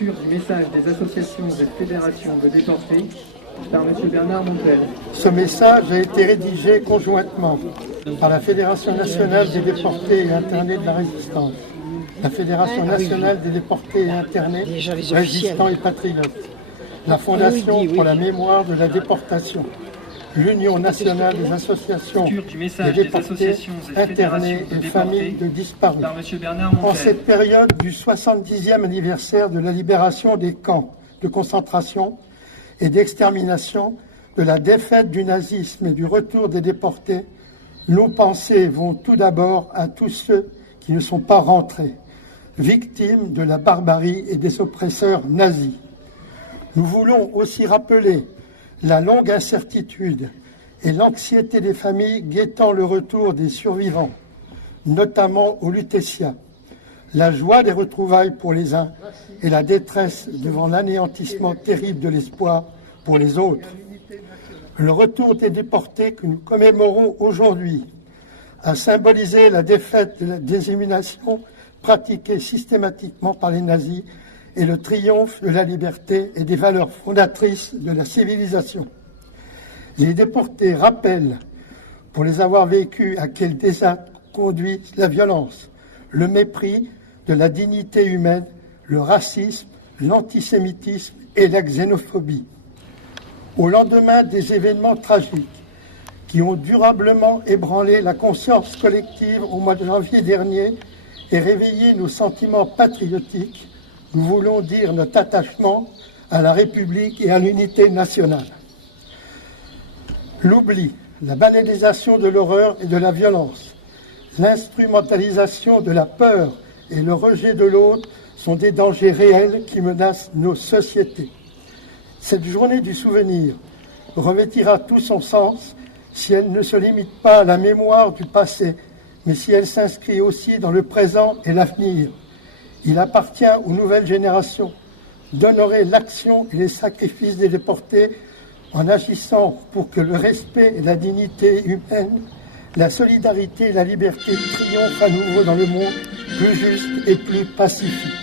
lecture du message des associations et fédérations de déportés par M. Bernard Montel. Ce message a été rédigé conjointement par la Fédération nationale des déportés et internés de la Résistance, la Fédération nationale des déportés et internés, résistants et patriotes, la Fondation pour la mémoire de la déportation, l'Union nationale des associations des déportés, internés et familles de disparus. En cette période du 70e anniversaire de la libération des camps de concentration et d'extermination, de la défaite du nazisme et du retour des déportés, nos pensées vont tout d'abord à tous ceux qui ne sont pas rentrés, victimes de la barbarie et des oppresseurs nazis. Nous voulons aussi rappeler la longue incertitude et l'anxiété des familles guettant le retour des survivants, notamment au Lutetia, la joie des retrouvailles pour les uns et la détresse devant l'anéantissement terrible de l'espoir pour les autres. Le retour des déportés que nous commémorons aujourd'hui a symbolisé la défaite de la déshumiliation pratiquée systématiquement par les nazis et le triomphe de la liberté et des valeurs fondatrices de la civilisation. Les déportés rappellent, pour les avoir vécus, à quel désastre conduit la violence, le mépris de la dignité humaine, le racisme, l'antisémitisme et la xénophobie. Au lendemain des événements tragiques qui ont durablement ébranlé la conscience collective au mois de janvier dernier et réveillé nos sentiments patriotiques, nous voulons dire notre attachement à la République et à l'unité nationale. L'oubli, la banalisation de l'horreur et de la violence, l'instrumentalisation de la peur et le rejet de l'autre sont des dangers réels qui menacent nos sociétés. Cette journée du souvenir revêtira tout son sens si elle ne se limite pas à la mémoire du passé, mais si elle s'inscrit aussi dans le présent et l'avenir. Il appartient aux nouvelles générations d'honorer l'action et les sacrifices des déportés en agissant pour que le respect et la dignité humaine, la solidarité et la liberté triomphent à nouveau dans le monde plus juste et plus pacifique.